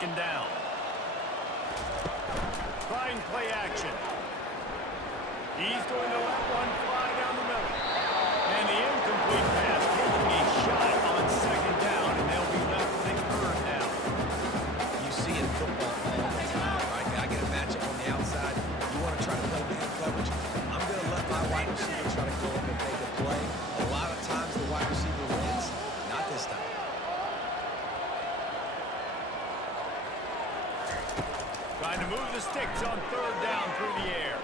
second down. Fine play action. He's going to let one fly down the middle. And the incomplete pass taking a shot on second down, and they'll be left with a third down. You see in football all the time, right? I get a matchup on the outside. You want to try to play man coverage? I'm going to let my wide receiver try to go up and make a play. A lot of times the wide receiver wins. Not this time. Trying to move the sticks on third down through the air.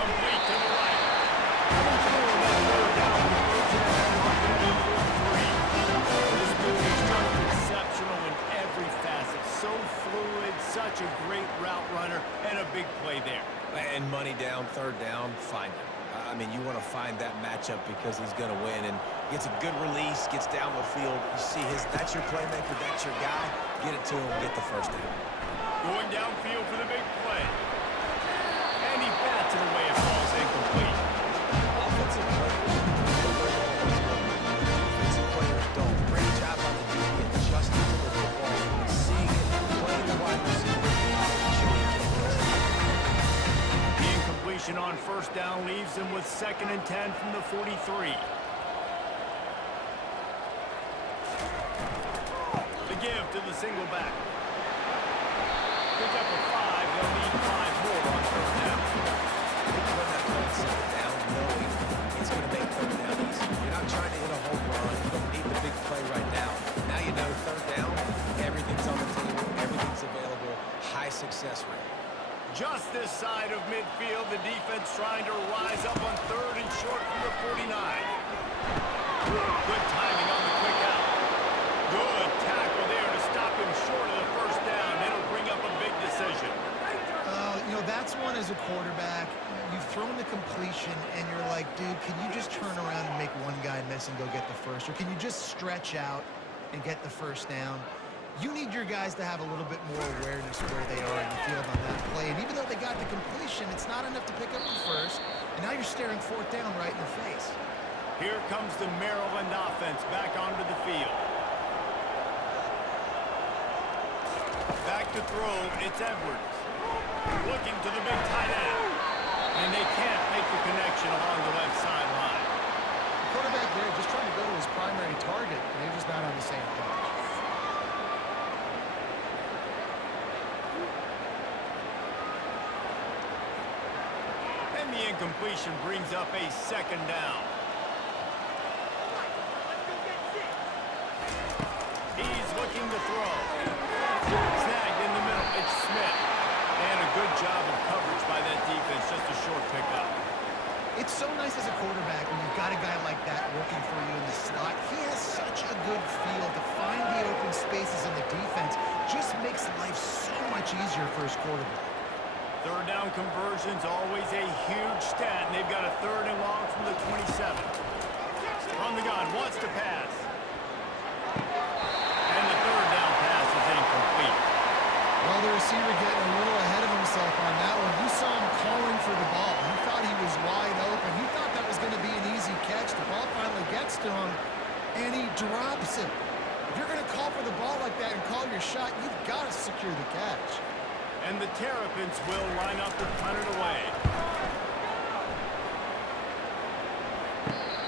Complete to the right. Coming through on that third down conversion and marking it for 3. This dude is just exceptional in every facet. So fluid, such a great route runner, and a big play there. And money down, third down, find him. I mean, you want to find that matchup because he's going to win. And gets a good release, gets down the field. You see that's your playmaker, that's your guy. Get it to him, get the first down. Going downfield for the big play. And he bats it away. It falls incomplete. Offensive players, defensive players don't. Great job on the DB adjusting to the football, seeing it, playing the wide receiver, making sure he can't catch it. The incompletion on first down leaves him with 2nd and 10 from the 43. The give to the single back. Pick up a 5. They'll need 5 more on third down. Run that play and set it down, knowing it's going to make third down easy. You're not trying to hit a home run. You don't need the big play right now. Now you know third down, everything's on the table, everything's available, high success rate. Just this side of midfield, the defense trying to rise up on third and short from the 49. Good timing on the quick out. Good tackle there to stop him short of the first down. It'll bring up a big decision. You know, that's one as a quarterback. You've thrown the completion, and you're like, dude, can you just turn around and make one guy miss and go get the first? Or can you just stretch out and get the first down? You need your guys to have a little bit more awareness where they are in the field on that play. And even though they got the completion, it's not enough to pick up the first. And now you're staring fourth down right in the face. Here comes the Maryland offense back onto the field. Back to throw, it's Edwards. Looking to the big tight end. And they can't make the connection along the left sideline. The quarterback there just trying to go to his primary target, and they're just not on the same page. And the incompletion brings up a 2nd down. He's looking to throw. Snagged in the middle. It's Smith. And a good job of coverage by that defense. Just a short pickup. It's so nice as a quarterback when you've got a guy like that working for you in the slot. He has such a good feel to find the open spaces in the defense. Just makes life so much easier for his quarterback. Third down conversion's always a huge stat, and they've got a 3rd and long from the 27. From the gun, wants to pass. And the 3rd down pass is incomplete. Well, the receiver getting a little ahead of himself on that one. You saw him calling for the ball. He thought he was wide open. He thought that was going to be an easy catch. The ball finally gets to him, and he drops it. If you're going to call for the ball like that and call your shot, you've got to secure the catch. And the Terrapins will line up to punt it away.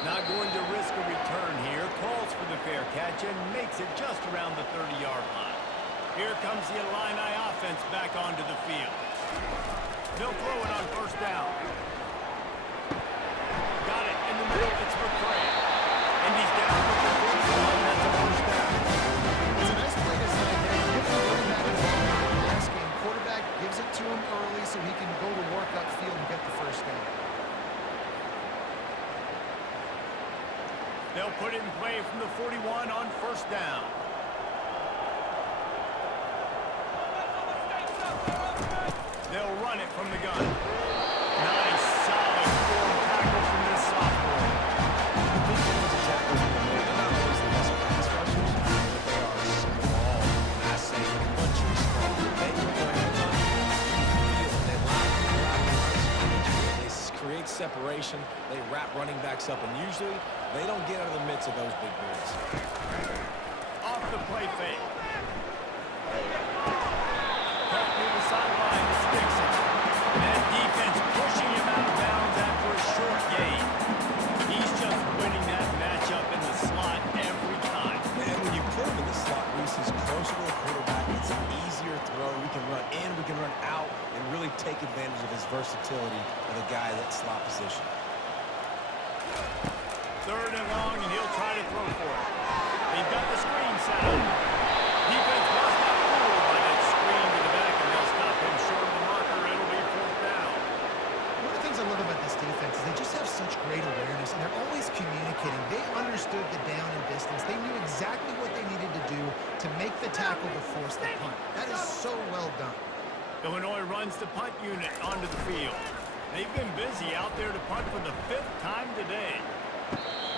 Not going to risk a return here. Calls for the fair catch and makes it just around the 30-yard line. Here comes the Illini offense back onto the field. They'll throw it on first down. Got it in the middle. It's McCray. And he's down with the 41. That's a first down. It's a nice play design there. Give the running back the ball in the pass game. Quarterback gives it to him early so he can go to work upfield and get the first down. They'll put it in play from the 41 on first down. They'll run it from the gun. Nice, solid form tackle from this sophomore. The big defensive tackles in the middle, they're not always the best pass rushers, but they are small. And I say country strong. They put their hands on you, you feel it. They line people out and run scrimmage. They create separation. They wrap running backs up, and usually they don't get out of the midst of those big boys. Off the play fake. really take advantage of his versatility of the guy at that slot position. 3rd and long, and he'll try to throw for it. They've got the screen set up. Defense was not fooled by that screen to the back, and they'll stop him short of the marker. It'll be 4th down. One of the things I love about this defense is they just have such great awareness, and they're always communicating. They understood the down and distance. They knew exactly what they needed to do to make the tackle to force the punt. That is so well done. Illinois runs the punt unit onto the field. They've been busy out there to punt for the 5th time today.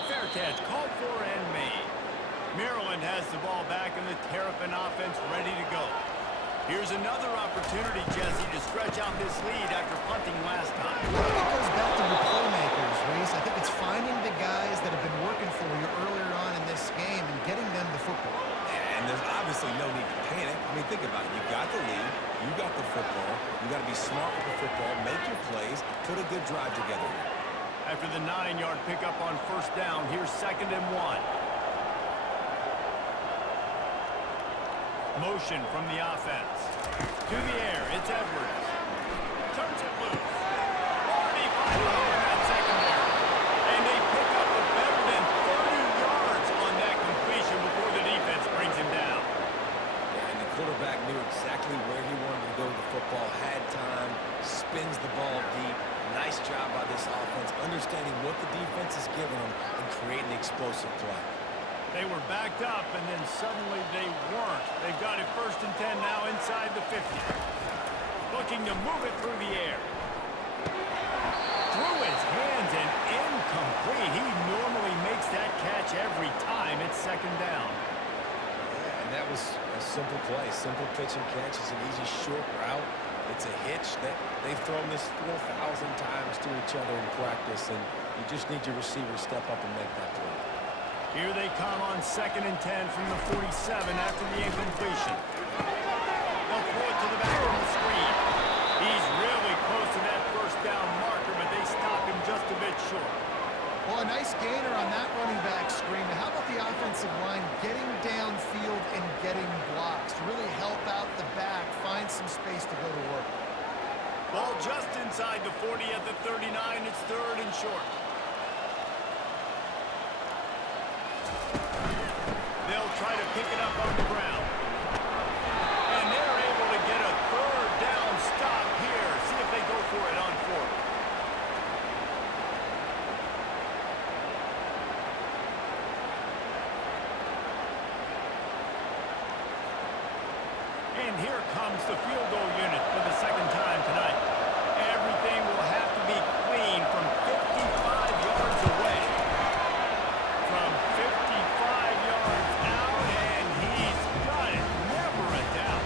Fair catch called for and made. Maryland has the ball back and the Terrapin offense ready to go. Here's another opportunity, Jesse, to stretch out this lead after punting last time. I think it goes back to the playmakers, Reese. I think it's finding the guys that have been working for you earlier on in this game and getting them the football. And there's obviously no need to panic. I mean, think about it. You got the lead. You got the football. You got to be smart with the football. Make your plays. Put a good drive together. After the 9-yard pickup on 1st down, here's 2nd and 1. Motion from the offense. To the air, it's Edwards. Turns it loose. Already fighting over that secondary. And they pick up a better than 30 yards on that completion before the defense brings him down. Yeah, and the quarterback knew exactly where he wanted to go with the football, had time, spins the ball deep. Nice job by this offense, understanding what the defense is giving them and creating the explosive play. They were backed up, and then suddenly they weren't. They've got it 1st and 10 now inside the 50. Looking to move it through the air. Through his hands and incomplete. He normally makes that catch every time. It's 2nd down. Yeah, and that was a simple play. Simple pitch and catch. It's an easy short route. It's a hitch. They've thrown this 4,000 times to each other in practice, and you just need your receiver to step up and make that play. Here they come on 2nd and 10 from the 47 after the incompletion. They'll throw it to the back on the screen. He's really close to that 1st down marker, but they stop him just a bit short. Well, a nice gainer on that running back screen. But how about the offensive line getting downfield and getting blocks to really help out the back, find some space to go to work? Ball just inside the 40 at the 39. It's 3rd and short. They'll try to pick it up on the ground. And they're able to get a 3rd down stop here. See if they go for it on 4th. And here comes the field goal unit for the 2nd time tonight. Everything will have to be clean from 55 yards away. From 55 yards out, and he's got it. Never a doubt.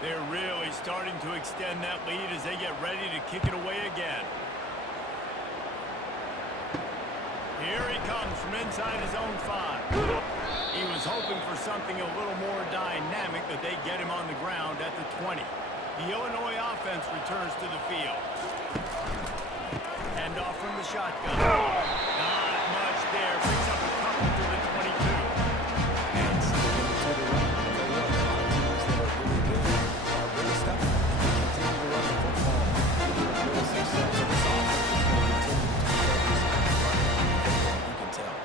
They're really starting to extend that lead as they get ready to kick it away again. Here he comes from inside his own 5. He was hoping for something a little more dynamic, but they get him on the ground at the 20. The Illinois offense returns to the field. Hand off from the shotgun. Not much there. Picks up a couple to the 22. And sticking to the run. They run a lot of teams that are really good, are really stuck. They continue to run the football. They're really successful. This offense is going to continue to focus on running the football. You can tell.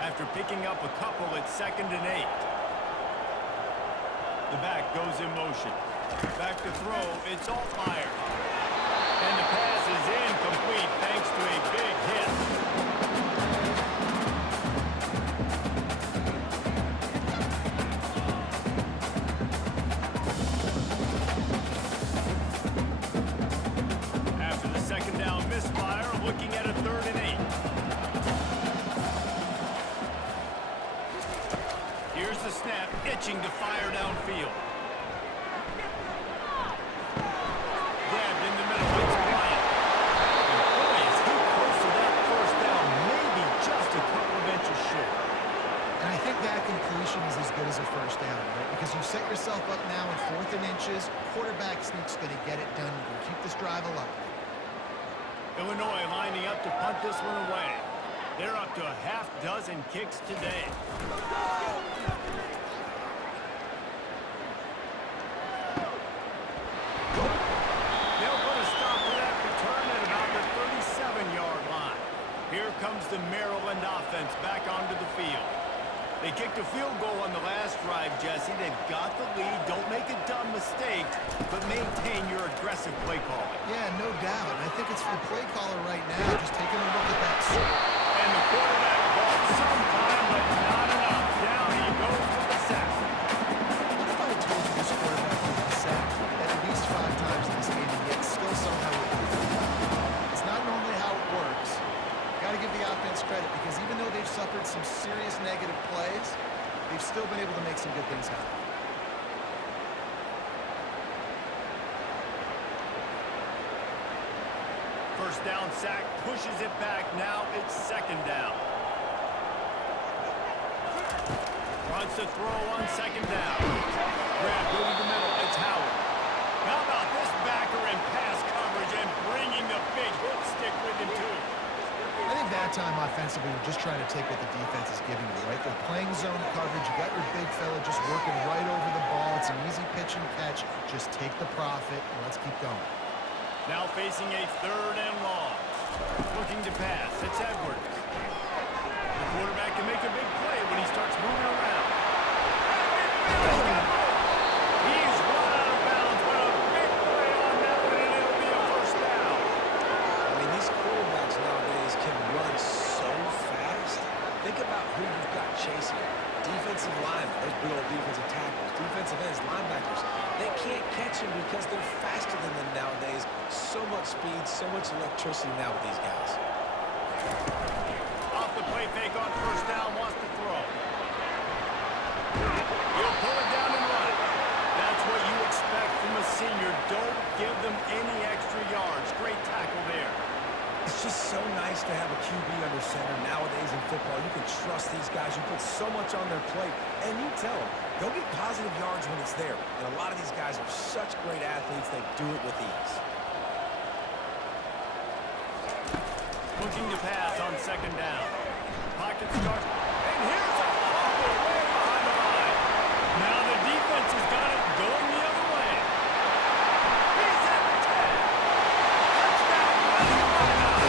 After picking up a couple, it's 2nd and 8. The back goes in motion. Back to throw, it's Altmaier. And the pass is incomplete thanks to a big hit. After the 2nd down misfire, looking at a 3rd and 8. Here's the snap, itching to fire downfield. as good as a first down, right? Because you've set yourself up now in 4th and inches. Quarterback sneak's going to get it done. You can keep this drive alive. Illinois lining up to punt this one away. They're up to a half dozen kicks today. They'll put a stop to that return at about the 37-yard line. Here comes the Maryland offense back onto the field. They kicked a field goal on the last drive, Jesse. They've got the lead. Don't make a dumb mistake, but maintain your aggressive play calling. Yeah, no doubt. And I think it's the play caller right now just taking a look at that score. And the quarterback bought some time, but not enough. Down he goes with the sack. What if I had told you this quarterback would be sacked at least 5 times in this game and yet still somehow would do it? It's not normally how it works. Got to give the offense credit because even though they've suffered some serious negative plays, they've still been able to make some good things happen. First down sack, pushes it back. Now it's 2nd down. Wants to throw on 2nd down. Grabbed over the middle. It's Howard. How about this backer in pass coverage and bringing the big hook stick with him too? I think that time offensively, we're just trying to take what the defense is giving you, right? They're playing zone coverage. You got your big fella just working right over the ball. It's an easy pitch and catch. Just take the profit and let's keep going. Now facing a 3rd and long. Looking to pass. It's Edwards. The quarterback can make a big play when he starts moving around. He's run out of bounds, but a big play on that one, and it'll be a 1st down. I mean, these quarterbacks nowadays can run so fast. Think about who you've got chasing. Defensive linemen, those big old defensive tackles, defensive ends, linebackers. They can't catch him because they're faster than them nowadays. So much speed, so much electricity now with these guys. Off the play fake on 1st down, wants to throw. He'll pull it down and run. That's what you expect from a senior. Don't give them any extra yards. Great tackle there. It's just so nice to have a QB under center nowadays in football. You can trust these guys. You put so much on their plate, and you tell them they'll get positive yards when it's there. And a lot of these guys are such great athletes, they do it with ease. Looking to pass on 2nd down. Pocket starts, and here's a fumble way behind the line. Now the defense has got it going the other way. He's at the 10. Touchdown, running by 9.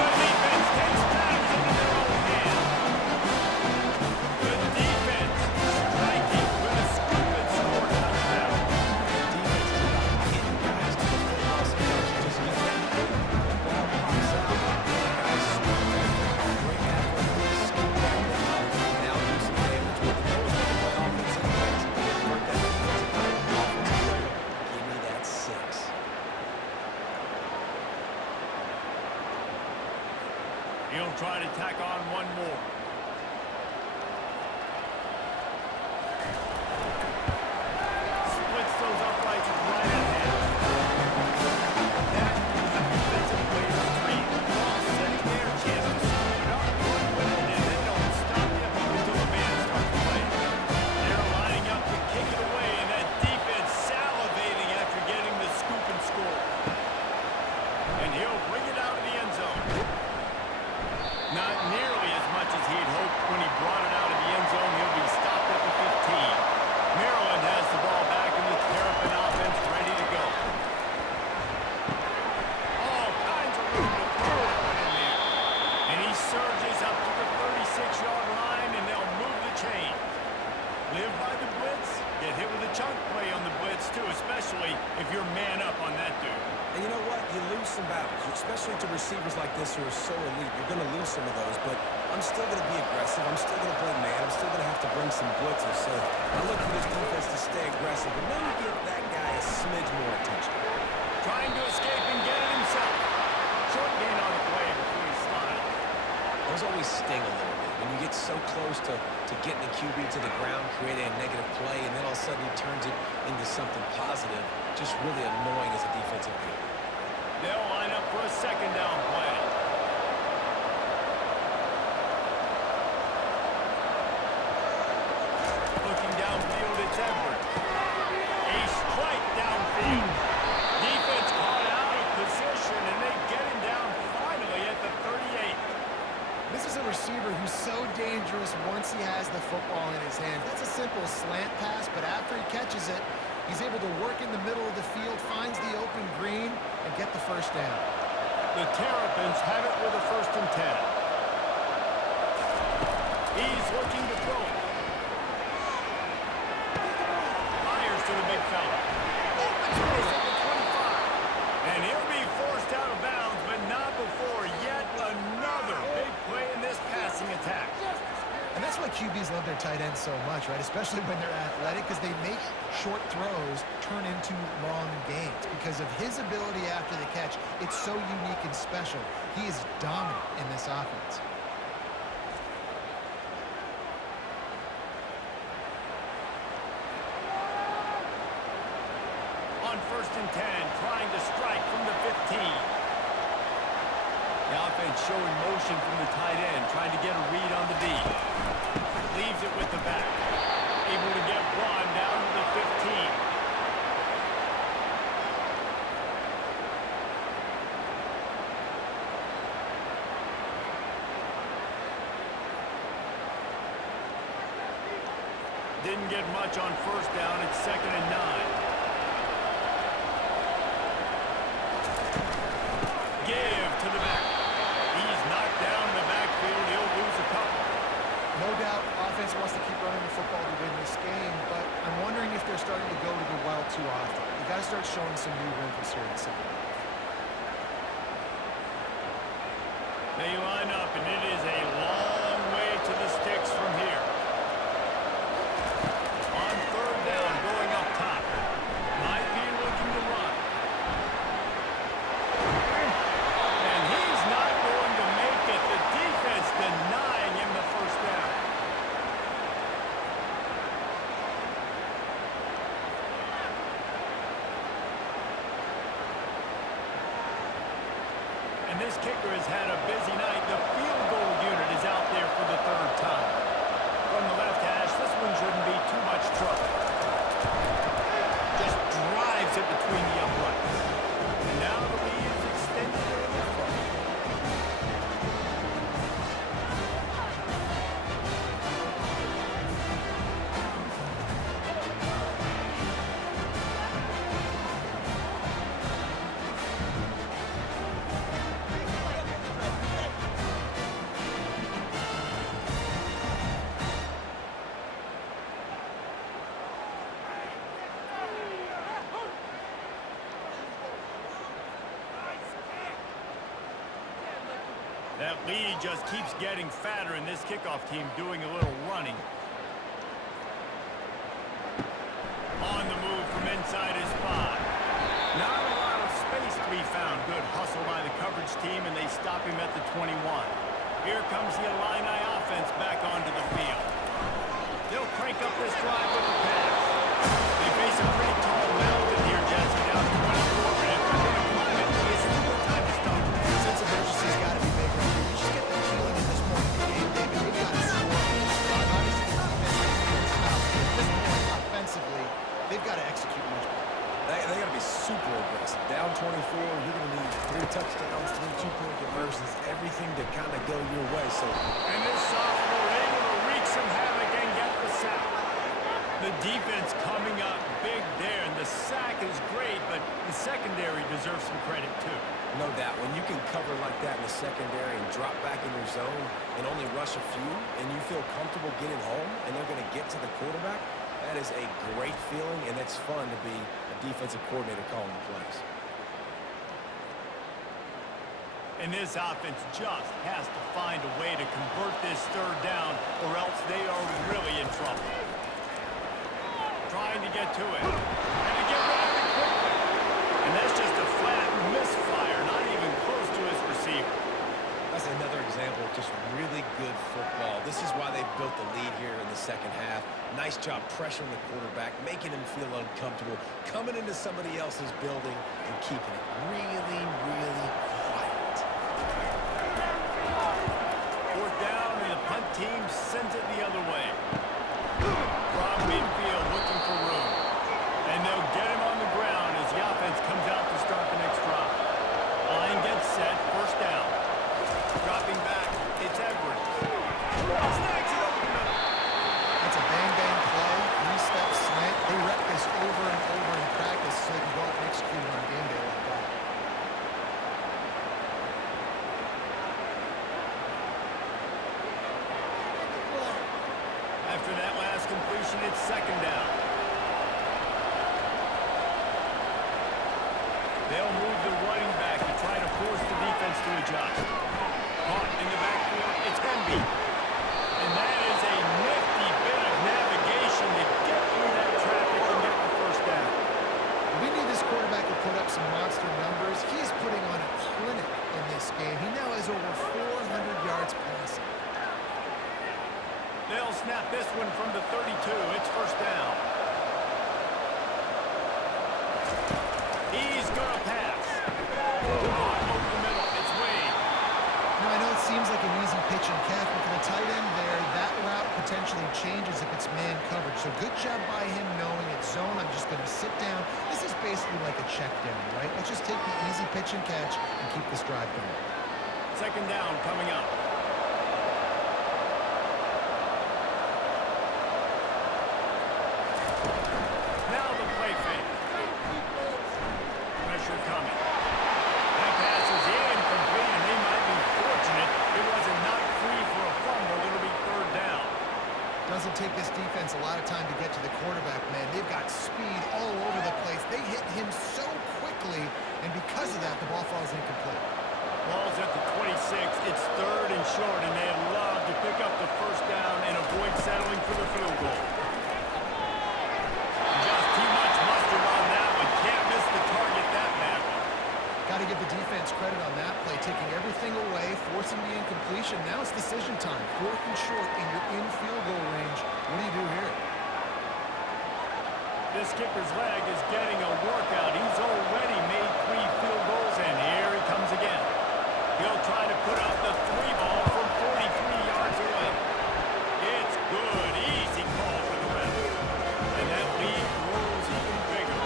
The defense takes matters into their own hands. The defense striking with a scoop and score touchdown. Defense is about getting guys to the football sometimes. You just get that hit, the ball pops out, guys swing, great athlete, scoop back down, now do some damage with it. Those are the play offense anyways. Work that defensive play, offensive play. Give me that 6. He'll try to tack on one more. Splits those uprights right in half. That is a defensive player's dream. Ball sitting there, chance to scoop it up, run with it, and then don't stop you until the man starts playing. They're lining up to kick it away, and that defense salivating after getting the scoop and score. And he'll bring it out of the end zone. Not nearly as much as he'd hoped when he brought it out of the end zone. He'll be stopped at the 15. Maryland has the ball back in the Terrapin offense ready to go. All kinds of room to throw that one in there. And he surges up to the 36-yard line, and they'll move the chain. Live by the blitz, get hit with a chunk play on the blitz too, especially if you're man up on that dude. And you know what? You lose some battles, especially to receivers like this who are so elite. You're going to lose some of those, but I'm still going to be aggressive. I'm still going to play man. I'm still going to have to bring some blitzes. So I look for this defense to stay aggressive and maybe give that guy a smidge more attention. Trying to escape and get it himself. Short gain on the play before he slides. Those always sting a little bit. When you get so close to getting the QB to the ground, creating a negative play, and then all of a sudden he turns it into something positive, just really annoying as a defensive player. They'll line up for a 2nd down play. slant pass, but after he catches it, he's able to work in the middle of the field, finds the open green, and get the first down. The Terrapins have it with a 1st and 10. He's looking to throw it. Fires to the big fella. Open space at the 25. And he'll be forced out of bounds, but not before yet another big play in this passing attack. And that's why QBs love their tight ends so much, right? Especially when they're athletic, because they make short throws turn into long gains. Because of his ability after the catch, it's so unique and special. He is dominant in this offense. On 1st and 10, trying to strike from the 15. The offense showing motion from the tight end, trying to get a read on the D. Leaves it with the back. Able to get one down to the 15. Didn't get much on 1st down. It's 2nd and 9. Give to the back. He's knocked down in the backfield. He'll lose a couple. No doubt, offense wants to keep running the football to win this game, but I'm wondering if they're starting to go to the well too often. You got to start showing some new wrinkles here in the second half. They line up, and it is a long way to the sticks from here. On 3rd down, going up top. Might be looking to run. And he's not going to make it. The defense denying him the 1st down. And this kicker has had a busy night. The field goal unit is out there for the 3rd time. From the left hash, this one shouldn't be too much trouble. Just drives it between the uprights. And now the lead is extended a little further. That lead just keeps getting fatter, and this kickoff team doing a little running. On the move from inside his 5. Not a lot of space to be found. Good hustle by the coverage team, and they stop him at the 21. Here comes the Illini offense back onto the field. They'll crank up this drive with the pass. They face a pretty tall mountain here, Jesse, down 24. And if they're going to climb it, this is a good time to start. Sense of urgency's got to be big right here. You just get the feeling at this point in the game, David, they've got to score on this drive. Obviously, the defense has to stop. But at this point, offensively, they've got to execute much better. They got to be super aggressive. Down 24, you're going to need 3 touchdowns, 3 two-point conversions, everything to kind of go your way. So, and this sophomore able to wreak some havoc and get the sack. The defense coming up big there, and the sack is great, but the secondary deserves some credit too. no doubt, when you can cover like that in the secondary and drop back in your zone and only rush a few, and you feel comfortable getting home, and they're going to get to the quarterback, that is a great feeling, and it's fun to be a defensive coordinator calling the plays. And this offense just has to find a way to convert this 3rd down, or else they are really in trouble. Trying to get to it. And to get rid of it quickly. And that's just a flat misfire, not even close to his receiver. That's another example of just really good football. This is why they've built the lead here in the second half. Nice job pressuring the quarterback, making him feel uncomfortable, coming into somebody else's building and keeping it really, really quiet. 4th down, and the punt team sends it the other way. From midfield, looking for room. And they'll get him on the ground as the offense comes out to start the next drive. Line gets set, 1st down. Dropping back, it's Edwards. Snakes it over the middle. That's a bang-bang play. 3 It's second down. They'll move the running back to try to force the defense to adjust. Caught in the backfield, it's Hemby. And that is a nifty bit of navigation to get through that traffic and get the first down. We knew this quarterback would put up some monster numbers. He's putting on a clinic in this game. He now has over 400 yards passing. They'll snap this one from the 32. It's first down. He's going to pass. Caught over the middle. It's Wade. Now, I know it seems like an easy pitch and catch, but for the tight end there, that route potentially changes if it's man coverage. So good job by him knowing it's zone. I'm just going to sit down. This is basically like a check down, right? Let's just take the easy pitch and catch and keep this drive going. Second down coming up. Now the play fake. Pressure coming. That pass is incomplete, and they might be fortunate it wasn't knocked free for a fumble. It'll be third down. Doesn't take this defense a lot of time to get to the quarterback, man. They've got speed all over the place. They hit him so quickly, and because of that, the ball falls incomplete. Ball's at the 26. It's third and short, and they'd love to pick up the first down and avoid settling for the field goal. Just too much mustard on that one. Can't miss the target that badly. Got to give the defense credit on that play, taking everything away, forcing the incompletion. Now it's decision time. Fourth and short, and you're in field goal range. What do you do here? This kicker's leg is getting a workout. He's already made 3 field goals, and here he comes again. He'll try to put up the 3 ball from 43 yards away. It's good. Easy call for the ref. And that lead grows even bigger.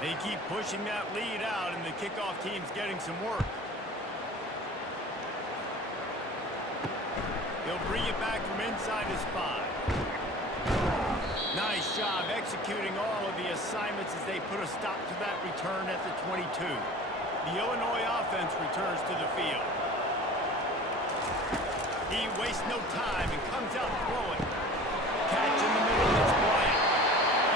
They keep pushing that lead out, and the kickoff team's getting some work. He'll bring it back from inside his 5. Nice job executing all of the assignments as they put a stop to that return at the 22. The Illinois offense returns to the field. He wastes no time and comes out throwing. Catch in the middle, it's Bryant.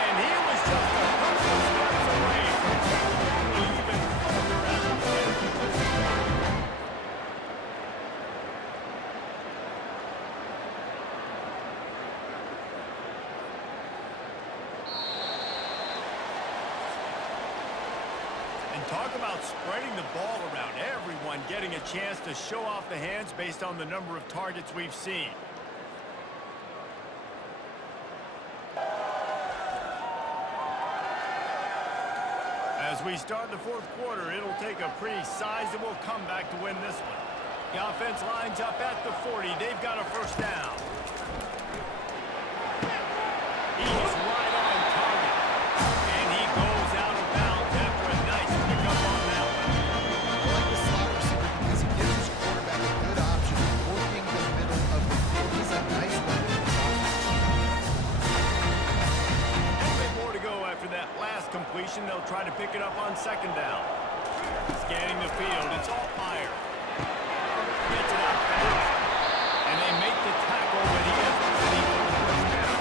And he was just a couple of steps away from taking it even further out of the end. And talk about spreading the ball around. Everyone getting a chance to show off the hands based on the number of targets we've seen. As we start the fourth quarter, it'll take a pretty sizable comeback to win this one. The offense lines up at the 40. They've got a first down. He's right on target. And he goes out of bounds after a nice pickup on that one. I like the slot receiver because he gives his quarterback a good option working the middle of the field. He's a nice weapon in this offense. A little bit more to go after that last completion. They'll try to pick it up on second down. Scanning the field, it's Altmaier. Gets it out fast. And they make the tackle, but he gets ready for the first down.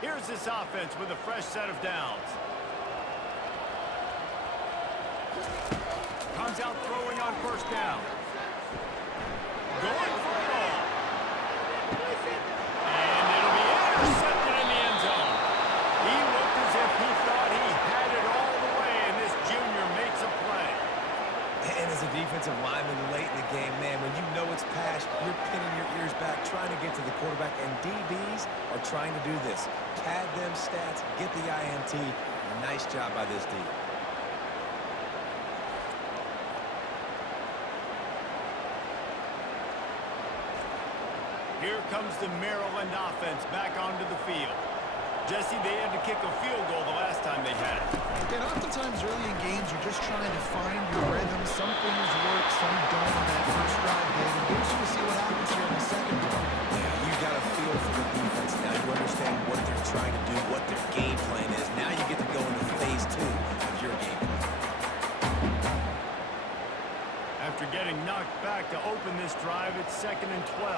Here's this offense with a fresh set of downs. Comes out throwing on first down. Going for it all. And it'll be intercepted in the end zone. He looked as if he thought he had it all the way, and this junior makes a play. And as a defensive lineman late in the game, man, when you know it's pass, you're pinning your ears back, trying to get to the quarterback, and DBs are trying to do this. Pad them stats, get the INT, Nice job by this D. Here comes the Maryland offense back onto the field. Jesse, they had to kick a field goal the last time they had it. And oftentimes early in games, you're just trying to find your rhythm. Some things work, some don't on that first drive, David. We're just going to see what happens here in the second drive. Yeah, you got a feel for the defense. Now you understand what they're trying to do, what their game plan is. Now you get to go into phase 2 of your game plan. After getting knocked back to open this drive, it's 2nd and 12.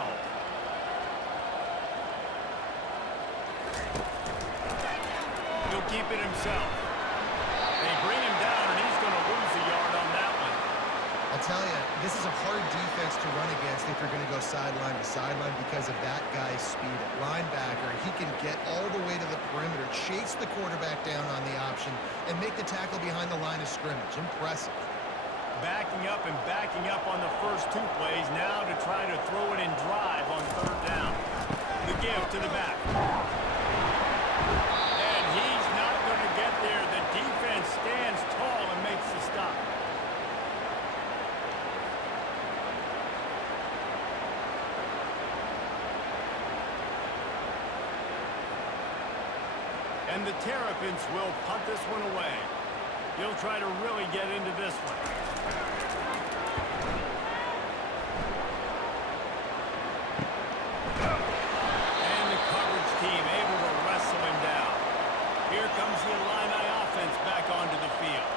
He'll keep it himself. They bring him down, and he's going to lose a yard on that one. I'll tell you, this is a hard defense to run against if you're going to go sideline to sideline because of that guy's speed at linebacker. He can get all the way to the perimeter, chase the quarterback down on the option, and make the tackle behind the line of scrimmage. Impressive. Backing up on the first 2 plays now to try to throw it in drive on 3rd down. The give to the back. And he's not going to get there. The defense stands tall and makes the stop. And the Terrapins will punt this one away. He'll try to really get into this one. And the coverage team able to wrestle him down. Here comes the Illini offense back onto the field.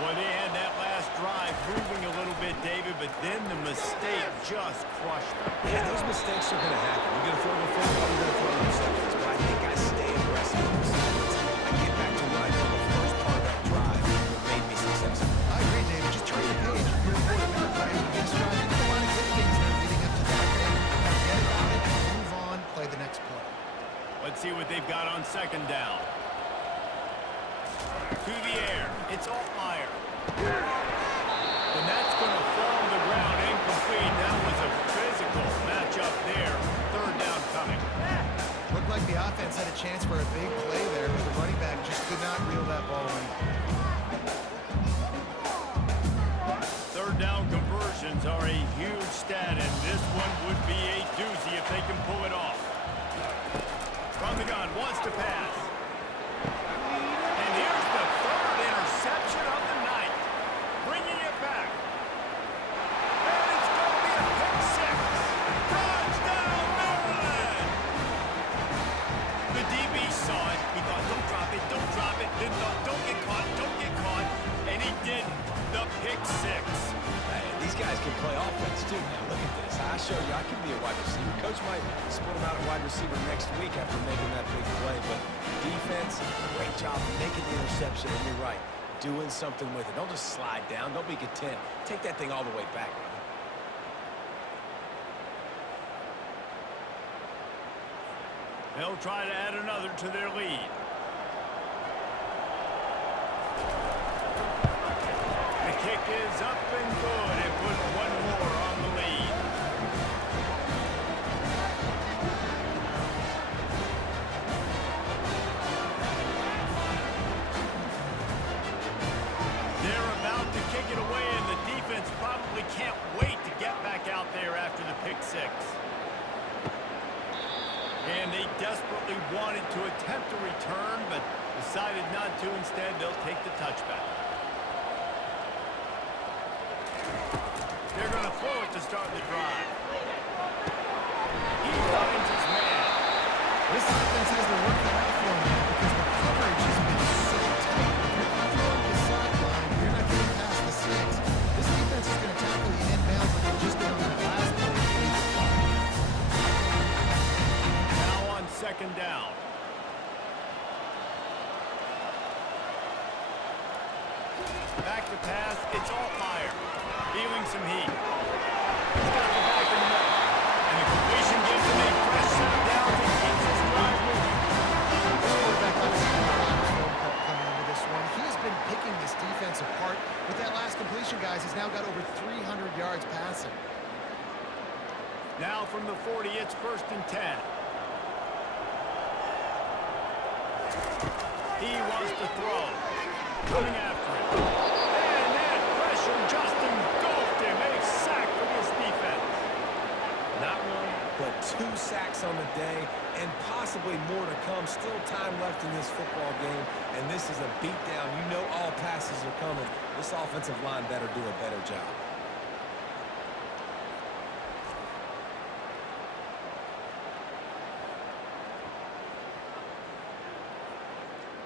Boy, they had that last drive moving a little bit, David, but then the mistake just crushed them. Yeah, those mistakes are going to happen. You're going to throw the football, you're going to throw interceptions. But I think I stay aggressive in this offense. I get back to what I did the first part of that drive that made me successful. I agree, David. Just turn the page. If you're a quarterback, right? This drive, you got a lot of good things there leading up to that. Forget about it, move on, play the next play. Let's see what they've got on 2nd down. To the air. It's Altmaier. And that's going to fall to the ground incomplete. That was a physical matchup there. 3rd down coming. Looked like the offense had a chance for a big play there, but the running back just could not reel that ball in. 3rd down conversions are a huge stat, and this one would be a doozy if they can pull it off. From the gun, wants to pass. And here's the 3rd interception of the night. Bringing it back. And it's going to be a pick 6. Touchdown, Maryland! The DB saw it. He thought, don't drop it, don't drop it. Then thought, don't get caught, don't get caught. And he didn't. The pick 6. Hey, these guys can play offense, too. Now, look at this. I showed you I can be a wide receiver. Coach might split him out at wide receiver next week after making that big play. But defense, great job making the interception. And you're right, doing something with it. Don't just slide down. Don't be content. Take that thing all the way back, brother. They'll try to add another to their lead. The kick is up and good and put one more on the lead. They're about to kick it away, and the defense probably can't wait to get back out there after the pick 6. And they desperately wanted to attempt a return, but decided not to. Instead, they'll take the touchback. They're going to throw it to start the drive. He finds his man. This offense has to work that out for him because the coverage has been so tight. If you're not throwing the sideline, you're not getting past the 6. This defense is going to tackle you inbounds like they just did on that last play. Now on 2nd down. Back to pass. It's Altmaier. Feeling some heat. He's got the back in the middle. And the completion gives him a fresh set of downs and keeps his drive moving. This quarterback obviously had a lot of film prep coming into this one. He has been picking this defense apart. With that last completion, guys, he's now got over 300 yards passing. Now from the 40, it's 1st and 10. He wants to throw. Coming after him. And that pressure just engulfed him. A sack for this defense. Not one, but 2 sacks on the day, and possibly more to come. Still time left in this football game, and this is a beatdown. You know all passes are coming. This offensive line better do a better job.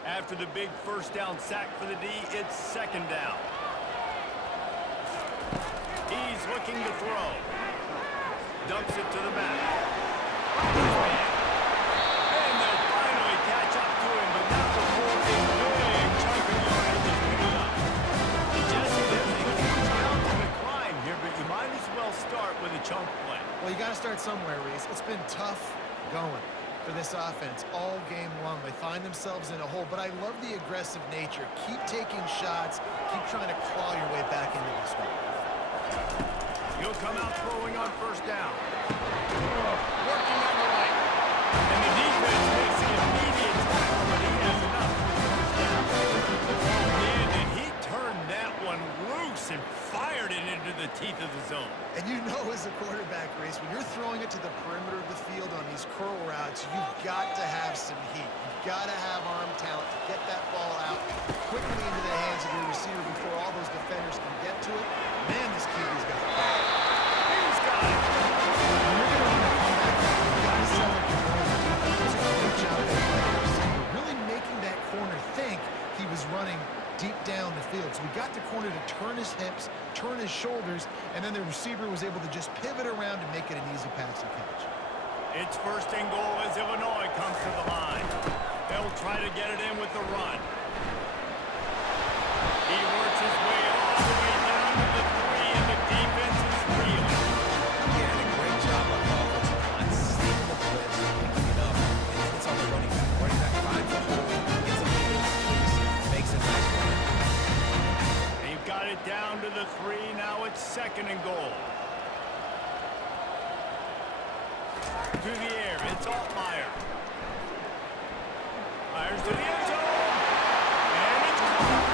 After the big first down sack for the D, it's second down. He's looking to throw. Dumps it to the back. And they'll finally catch up to him, but not before a big chunk of yardage is picked up. Jesse, there's a huge mountain to climb here, but you might as well start with a chunk play. Well, you got to start somewhere, Reese. It's been tough going for this offense all game long. They find themselves in a hole, but I love the aggressive nature. Keep taking shots. Keep trying to claw your way back into this one. He'll come out throwing on first down. Working on the right. And the defense makes the immediate tackle, but he has enough for the first down. Oh, man, did he turn that one loose and fired it into the teeth of the zone. And you know as a quarterback, Reese, when you're throwing it to the perimeter of the field on these curl routes, you've got to have some heat. You've got to have arm talent to get that ball out quickly into the hands of your receiver before all those defenders can get to it. Man, this QB's got it. He's got it. When you're going to run a comeback, you've got to sell it. That was a great job there by the receiver, really making that corner think he was running deep down the field. So we got the corner to turn his hips, turn his shoulders, and then the receiver was able to just pivot around and make it an easy pass and catch. It's first and goal as Illinois comes to the line. They'll try to get it in with the run. He works his way all the way down to the 3, and the defense is reeling. Yeah, and a great job on the offensive line, seeing the blitz, picking it up, and it's on the running back. Running back finds the hole, gets a little bit, makes a nice run. They've got it down to the 3. Now it's second and goal. To the air, it's Altmaier. Fires to the end zone. And it's caught.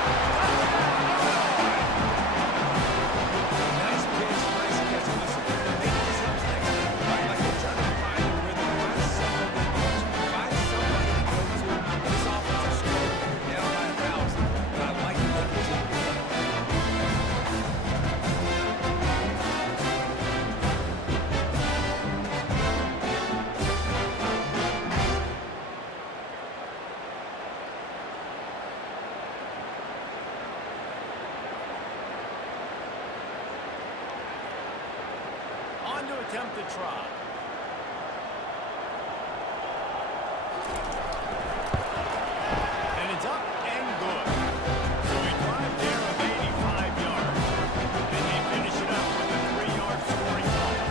Nice pitch, nice catch. Listen, maybe this helps next time, right? Like they're trying to find a rhythm, find something to catch, find somebody to go to. This offense is strong. They're down by 1,000, but I like that they continue to fight. On to attempt the try. And it's up and good. So a drive there of 85 yards. And they finish it up with a 3-yard scoring total.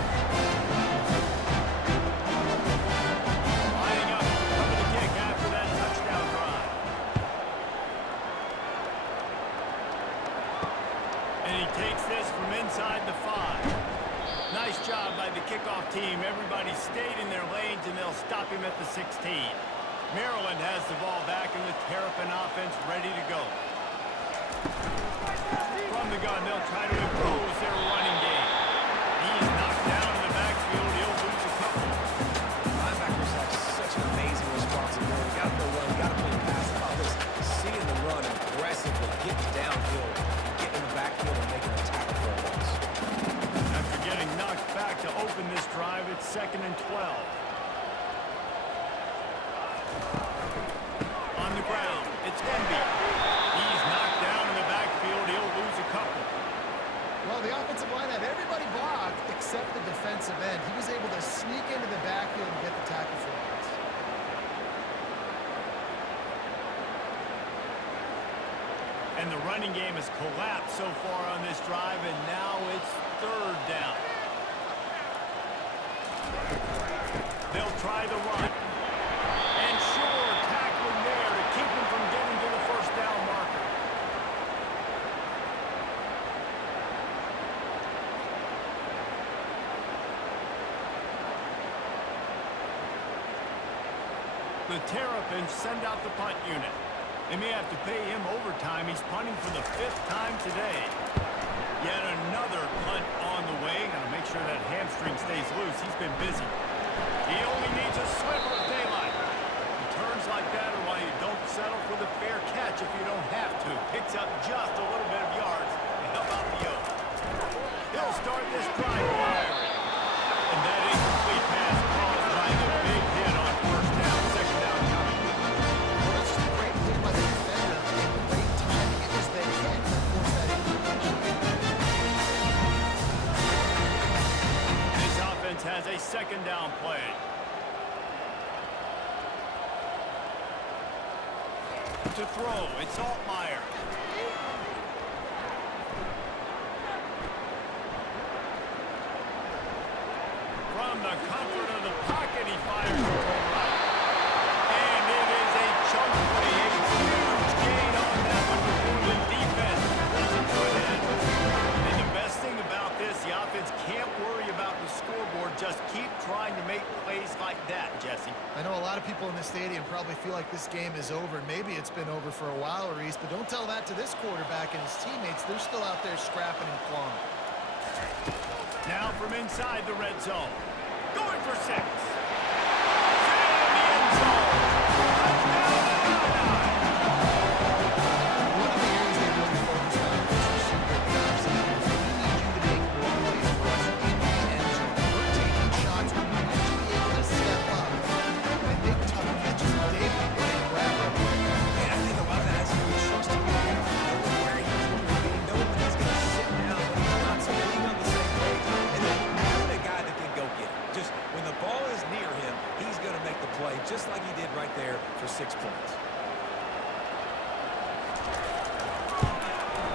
Lining up to cover the kick after that touchdown drive. And he takes this from inside the 5. Nice job by the kickoff team. Everybody stayed in their lanes, and they'll stop him at the 16. Maryland has the ball back, and the Terrapin offense ready to go. From the gun, they'll try to impose their running game. He's knocked down in the backfield. He'll lose a couple. Linebackers have such an amazing responsibility. Got to go run, got to play pass. How about this? Seeing the run aggressively, getting downhill, getting in the backfield and making a tackle for a loss. After getting knocked back to open this drive, it's second and 12. On the ground, it's Denby. He's knocked down in the backfield. He'll lose a couple. Well, the offensive line had everybody blocked except the defensive end. He was able to sneak into the backfield and get the tackle for loss. And the running game has collapsed so far on this drive, and now it's third down. They'll try the run. And sure, tackling there to keep him from getting to the first down marker. The Terrapins send out the punt unit. They may have to pay him overtime. He's punting for the 5th time today. Yet another punt on the way. Got to make sure that hamstring stays loose. He's been busy. He only needs a sliver of daylight. Returns like that are why you don't settle for the fair catch if you don't have to. Picks up just a little bit of yards to help out the yoke. He'll start this drive firing. And that incomplete pass caused by the big hit on 1st down. 2nd down coming. Well, that's just a great play by the defender and great timing. It was the hit that forced that incompletion. This offense has a 2nd down play. To throw, it's Altmaier. From the comfort of the pocket, he fires it to the right. And it is a chunk play, a huge gain on that one before the defense brings it to an end. And the best thing about this, the offense can't worry about the scoreboard. Just keep trying to make plays like that, Jesse. I know a lot of people in the stadium probably feel like this game is over. Maybe it's been over for a while, Reese, but don't tell that to this quarterback and his teammates. They're still out there scrapping and clawing. Now from inside the red zone. Going for 6. In the end zone. Touchdown, One of the areas they really focus on is receiver passing. We need you to make more plays for us in the end zone. We're taking shots when we need to be able to step up and make tough catches. David, great grab right there. And I think a lot of that has to do with trusting the guy, knowing where he's going to be, knowing when he's going to sit down, when he's not, so being on the same page, and then having a guy that can go get it. Just when the ball is near him, he's going to make the play, just like he did right there for 6 points.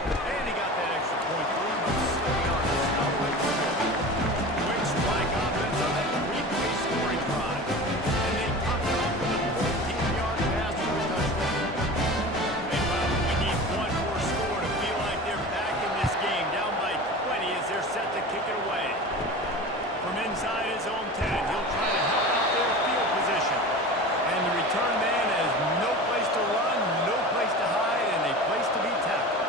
And he got that extra point through. No sitting on the snow. Quick strike offense on that 3-play scoring drive. And they top it off with a 14-yard pass for a touchdown. Meanwhile, we need one more score to feel like they're back in this game. Down by 20 as they're set to kick it away. From inside his own 10, he'll try to help out their field position. And the return man has no place to run, no place to hide, and a place to be tackled.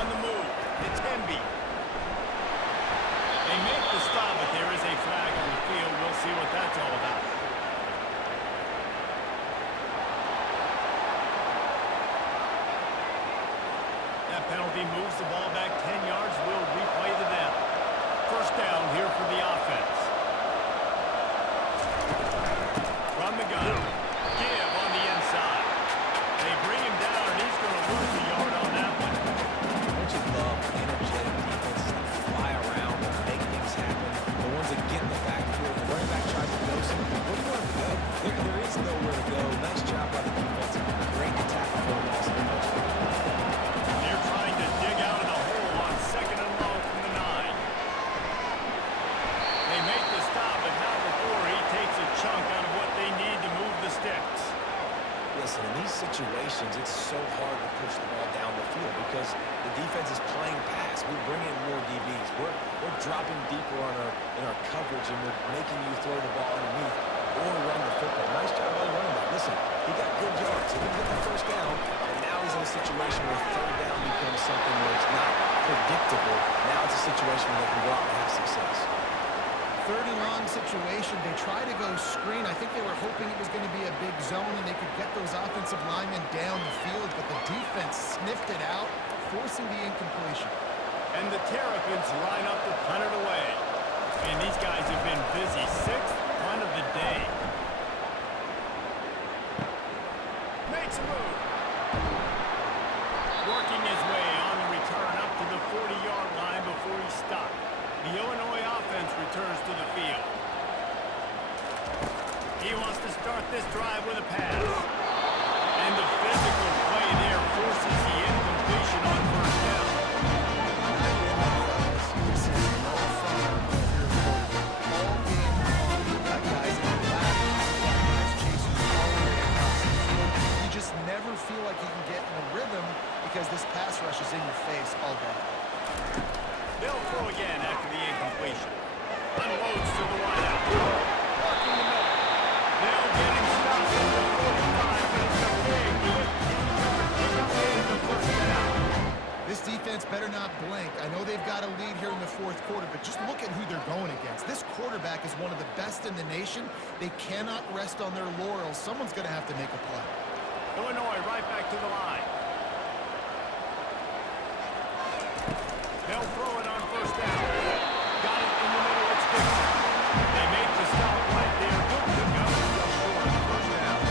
On the move, it's Hemby. They make the stop, but there is a flag on the field. We'll see what that's all about. That penalty moves the ball back 10 yards. We'll replay the down. 1st down here for the offense. From the gun. Give on the inside. They bring him down, and he's going to lose a yard on that one. Don't you love energetic defenses that fly around and make things happen? The ones that get in the backfield, the running back tries to go somewhere. Where do you want him to go? There is nowhere to go. Nice job by the defense. Great attack for a loss of touchdown. They're trying to dig out of the hole on 2nd and long from the 9. They make the stop, but not before he takes a chunk out of what they need to move the sticks. Listen, in these situations, it's so hard to push the ball down the field because the defense is playing pass. We bring in more DBs. We're dropping deeper in our coverage, and we're making you throw the ball underneath or run the football. Nice job by the running back. Listen, he got good yards. He didn't get the 1st down, and now he's in a situation where 3rd down becomes something where it's not predictable. Now it's a situation where they can go out and have success. 3rd and long situation. They try to go screen. I think they were hoping it was going to be a big zone and they could get those offensive linemen down the field, but the defense sniffed it out, forcing the incompletion. And the Terrapins line up to punt it away. And these guys have been busy. 6th punt of the day. Makes a move. Working his way on the return up to the 40-yard line before he stopped. The Illinois offense returns to the field. He wants to start this drive with a pass. And the physical play there forces the incompletion on 1st down. This is no fun if you're a quarterback. All game long, you've got guys in the back, you've got guys chasing the ball all the way across the field. You just never feel like you can get in a rhythm because this pass rush is in your face all day. They'll throw again after the incompletion. Unloads to the wideout. Marking the middle. They'll get him stopped at the 45. big 15-yard pickup and the first down. This defense better not blink. I know they've got a lead here in the fourth quarter, but just look at who they're going against. This quarterback is one of the best in the nation. They cannot rest on their laurels. Someone's going to have to make a play. Illinois right back to the line. They'll throw it on first down. Got it in the middle. It's Dixon. They make the stop right there. Good to go. Still short on the first down.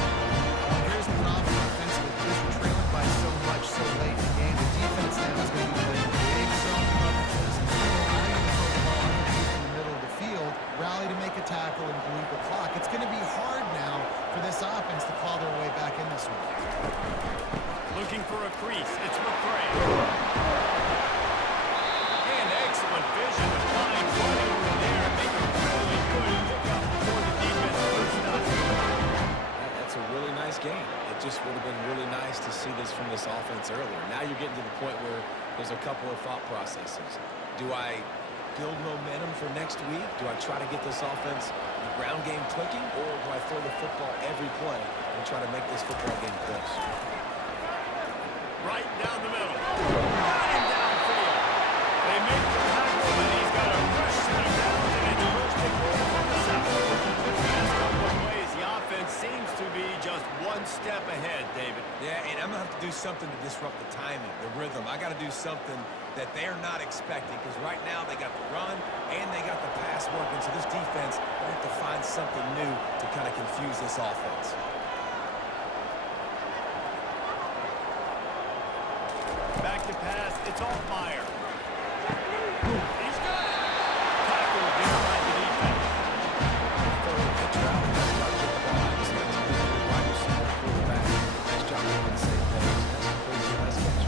Here's the problem offensively. Because you're trailing by so much so late in the game, the defense now is going to be playing big zone coverages. And they're relying on the ball underneath in the middle of the field, rally to make a tackle and bleed the clock. It's going to be hard now for this offense to claw their way back in this one. Looking for a crease. It's McCray. And excellent vision. The line running over there. Make a really good pickup before the defense first up. That's a really nice game. It just would have been really nice to see this from this offense earlier. Now you're getting to the point where there's a couple of thought processes. Do I build momentum for next week? Do I try to get this offense, the ground game clicking, or do I throw the football every play and try to make this football game close? Right down the middle. Got him downfield. They make the tackle, and he's got a fresh set of downs, and it's first and goal from the 7. Last couple of plays, the offense seems to be just one step ahead, David. Yeah, and I'm going to have to do something to disrupt the timing, the rhythm. I got to do something that they're not expecting, because right now they got the run and they got the pass working, so this defense will have to find something new to kind of confuse this offense. Back to pass. It's Altmaier. He's got it. Tackled there by the defense. Nice job on the same things. That's a crazy nice catch.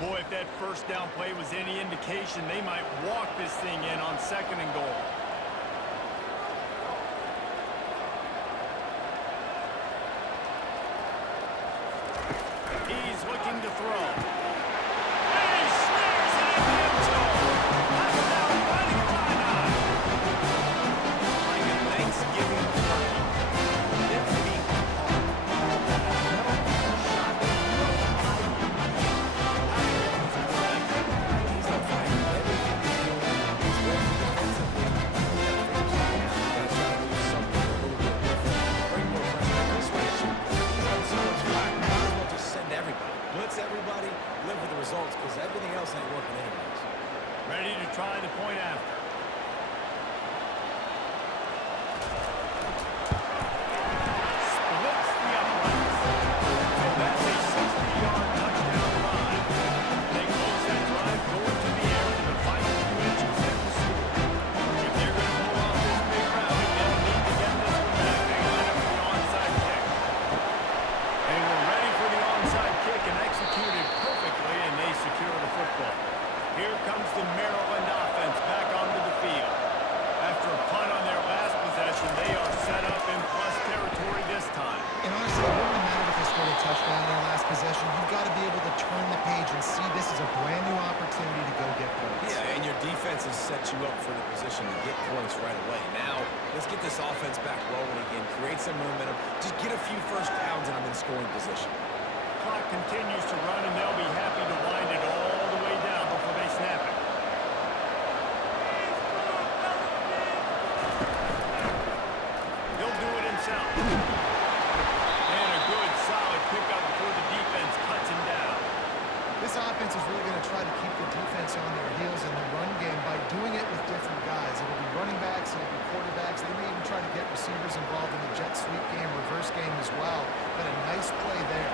Boy, if that first down play was any indication, they might walk this thing in on 2nd and goal. He's looking to throw. And he snares it in the end zone. Touchdown, Buddy Ryan. Like a Thanksgiving turkey. It's being caught. No shot. No idea. He's on fire. Everything he's doing is very defensively. Got to try to do something a little bit different. Bring more pressure this way. He's on so much fire. Might as well just send everybody. Blitz everybody. Live with the results, because everything else ain't working anyways. Ready to try the point after. Splits the uprights. So that's a 60-yard touchdown drive. They close that drive going to the air for the final few inches and the score. If they're going to pull off this big rally, they'll need to get this one back. They line up for the onside kick. They were ready for the onside kick and executed perfectly, and they secure the football. Here comes the Maryland offense back onto the field. After a punt on their last possession, they are set up in plus territory this time. And honestly, it wouldn't matter if they scored a touchdown in their last possession. You've got to be able to turn the page and see this as a brand new opportunity to go get points. Yeah, and your defense has set you up for the position to get points right away. Now, let's get this offense back rolling again, create some momentum, just get a few first downs, and I'm in scoring position. Clock continues to run, and they'll be happy to wind it all the way down before they snap it. He'll do it himself. And a good, solid pickup before the defense cuts him down. This offense is really going to try to keep the defense on their heels in the run game by doing it with different guys. It'll be running backs, it'll be quarterbacks. They may even try to get receivers involved in the jet sweep game, reverse game as well. But a nice play there.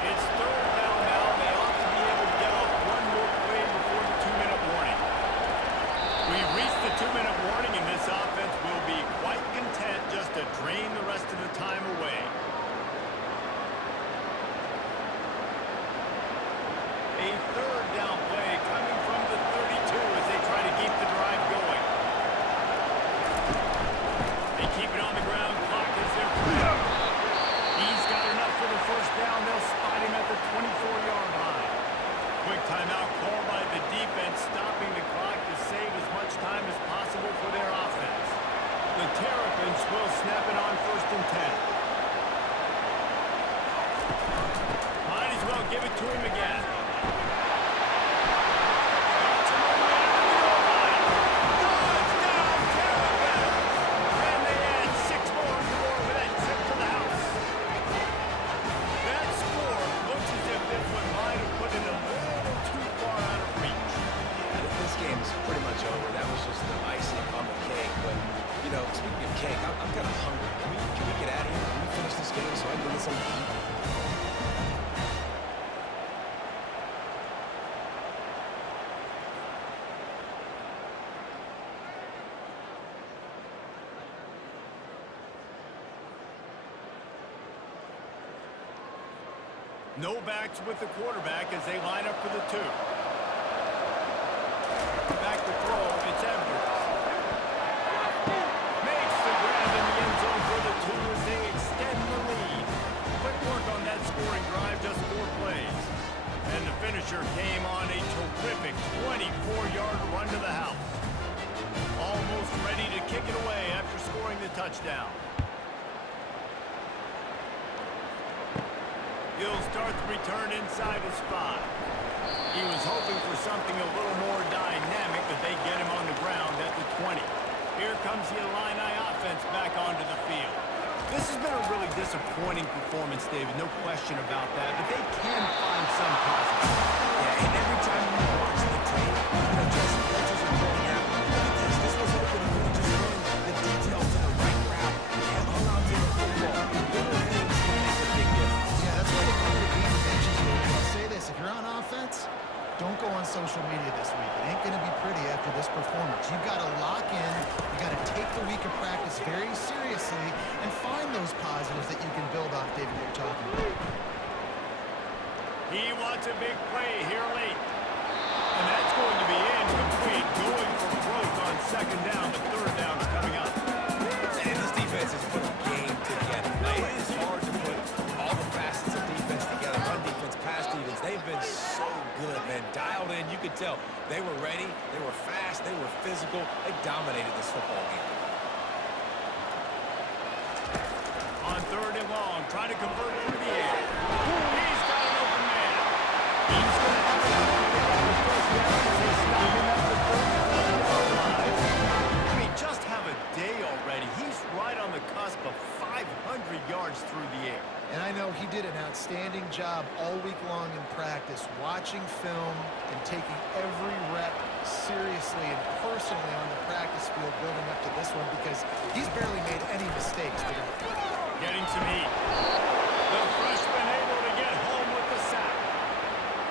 It's 3rd down now. They ought to be able to get off one more play before the 2-minute warning. We've reached the 2-minute warning, and this offense will be quite content just to drain the rest of the time away. A 3rd down play coming from the 32 as they try to keep the drive going. They keep it on the ground. Clock is their friend. He's got enough for the first down. They'll spot him at the 24-yard line. Quick timeout called by the defense, stopping the clock to save as much time as possible for their offense. The Terrapins some heat. No backs with the quarterback as they line up for the 2. Back to throw, it's Edwards. Makes the grab in the end zone for the 2 as they extend the lead. Quick work on that scoring drive, just 4 plays. And the finisher came on a terrific 24-yard run to the house. Almost ready to kick it away after scoring the touchdown. He'll start the return inside his 5. He was hoping for something a little more dynamic, but they get him on the ground at the 20. Here comes the Illini offense back onto the field. This has been a really disappointing performance, David, no question about that, but they can find some positives. Yeah, and every time you watch the tape, Jesse, coaches are pointing out, look at this. This was open. He could have just run the details to the right route and hung on to the football. Little things can make a big difference. Yeah, that's why they call it a game of inches. I'll say this, if you're on offense, don't go on social media this week. It ain't going to be pretty after this performance. You've got to lock in. You've got to take the week of practice very seriously and find those positives that you can build off, David, that you're talking about. He wants a big play here late. And that's going to be incomplete. Going for broke on 2nd down. The 3rd down's coming up. And this defense has put a game together. It is hard to put all the facets of defense together. Run defense, pass defense. They've been so good, man. Dialed in. You could tell they were ready. They were fast. They were physical. They dominated this football game. On 3rd and long, trying to convert through the air. He's got an open man. He's going to have enough to pick up the 1st down as they stop him at the 34-yard line. I mean, just have a day already. He's right on the cusp of 500 yards through the air. And I know he did an outstanding job all week long in practice, watching film and taking every rep seriously and personally on the practice field building up to this one because he's barely made any mistakes today. Getting some heat. The freshman able to get home with the sack.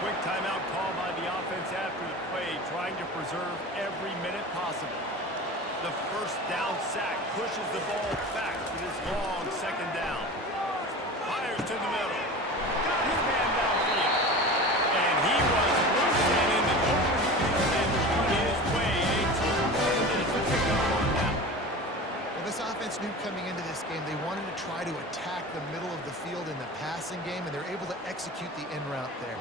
Quick timeout call by the offense after the play, trying to preserve every minute possible. The 1st down sack pushes the ball back to this long 2nd down. Fires to the middle. Got his man downfield. And he was loose and in the open field and on his way. A tremendous pickup on that. Well, this offense knew coming into this game they wanted to try to attack the middle of the field in the passing game, and they're able to execute the in route there.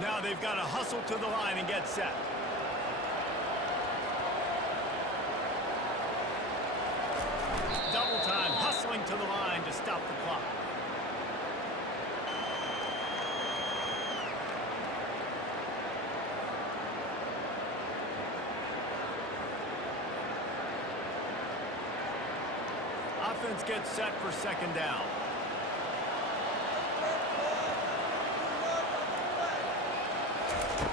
Now they've got to hustle to the line and get set. Double time, hustling to the line to stop the clock. Offense gets set for 2nd down.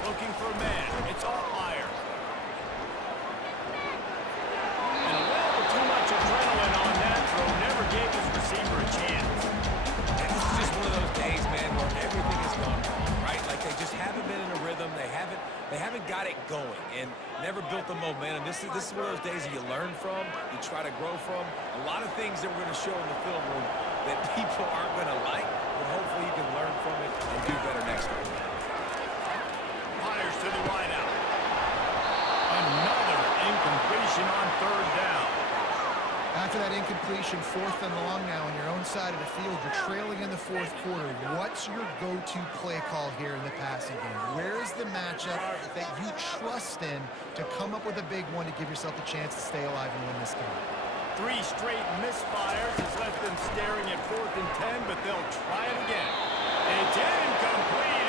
Looking for a man. It's Altmaier. And a little too much adrenaline on that throw. Never gave his receiver a chance. And this is just one of those days, man, where everything has gone wrong, right? Like they just haven't been in a rhythm. They haven't got it going and never built the momentum. This is one of those days that you learn from, you try to grow from. A lot of things that we're going to show in the film room that people aren't going to like, but hopefully you can learn from it and do better next time. Fires to the wideout. Another incompletion on 3rd down. After that incompletion, 4th and long now on your own side of the field, you're trailing in the 4th quarter. What's your go-to play call here in the passing game? Where is the matchup that you trust in to come up with a big one to give yourself a chance to stay alive and win this game? 3 straight misfires has left them staring at 4th and 10, but they'll try it again. It's incomplete